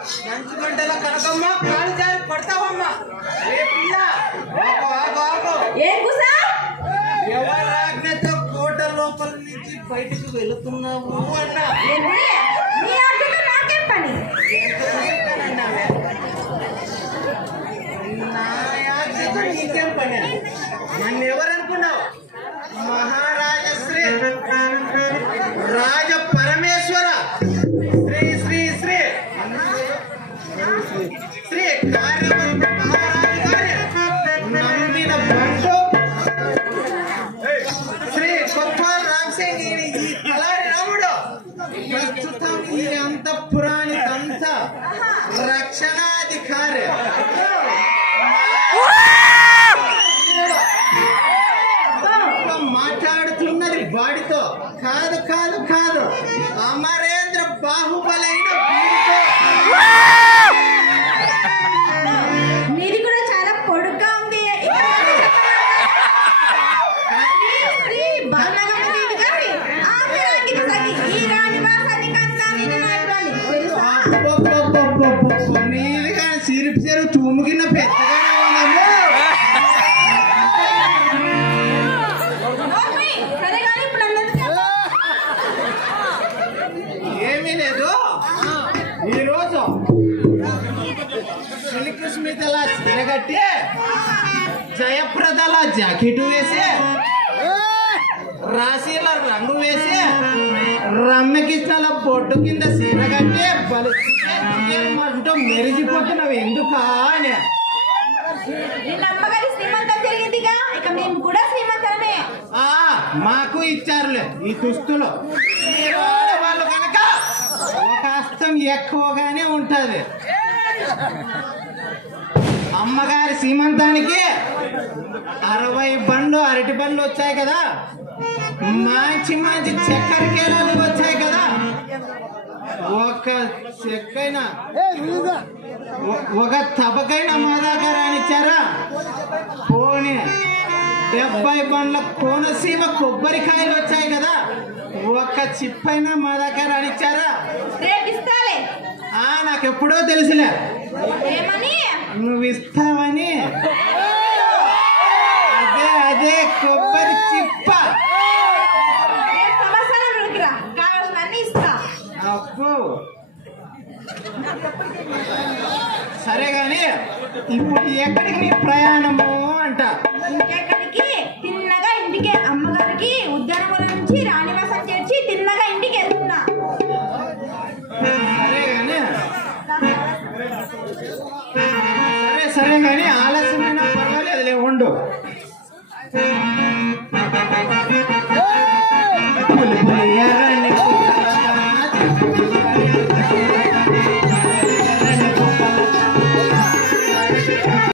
నంచుగంటల కనకమ్మ కాలు జారి పడతావమ్మా. ఎవరాజ్ఞతో కోట లోపల నుంచి బయటకు వెళుతున్నావు అన్న. నాకేం పని? నా యాజ్ఞతో నీకేం పని? నన్ను ఎవరనుకున్నావు? మహారాజశ్రీ రాజ పరమేశ్వర శ్రీ శ్రీ శ్రీ శ్రీ కార్యవర్మ మహారాజు గారి నమ్మిన బంధు శ్రీ కొత్వాల్ రామ్ సింగ్ ఈ తలారి రాముడు ప్రస్తుతం ఈ అంతఃపురానికంత రక్షణాధికారి. మాట్లాడుతున్నది వాడితో కాదు కాదు కాదు, అమరేంద్ర బాహుబలైన వీడితో. మీది కూడా చాలా పొడుగ్గా ఉంది. నీది కానీ సిరిపు చెరువు తుమ్ముకిన్న పెద్దగానే ఉందమ్మో. ఏమీ లేదు, ఈరోజు శ్రీకృష్ణితలా తిరగట్టి జయప్రదల జాకెట్ వేసి రాశీల రంగు వేసి రమ్యకృష్ణల బొట్టు కింద సీర కట్టి బలిమంటూ మెరిసిపోతున్నావు ఎందుకా అని. మాకు ఇచ్చారులే ఈ దుస్తులు. వాళ్ళు కనుక ఒక హస్తం ఎక్కువగానే ఉంటది. అమ్మగారి సీమంతానికి 60 బండ్లు అరటి బండ్లు వచ్చాయి కదా, మంచి మంచి చక్కెర కేలాలు వచ్చాయి కదా. ఒక చెక్కైనా ఒక తబకైనా మా దగ్గర ఇచ్చారా? పోనీ 70 బండ్ల కోనసీమ కొబ్బరికాయలు వచ్చాయి కదా, ఒక చిప్పైనా మా దగ్గర అనిచ్చారా? నాకెప్పుడో తెలుసులే నువ్వు ఇస్తావని. అదే అదే కొబ్బరి చిప్ప. అప్పు సరే గాని ఇప్పుడు ఎక్కడికి నీ ప్రయాణము అంట? ఇంకెక్కడికి? తిన్నగా ఇంటికి. అమ్మగారికి ఉద్యానవనం నుంచి రాణివాసం చేర్చి తిన్నగా ఇంటికి వెళ్తున్నా. సరే గాని ఆలస్యమైన పర్వాలేదులే, ఉండు. పులి పులి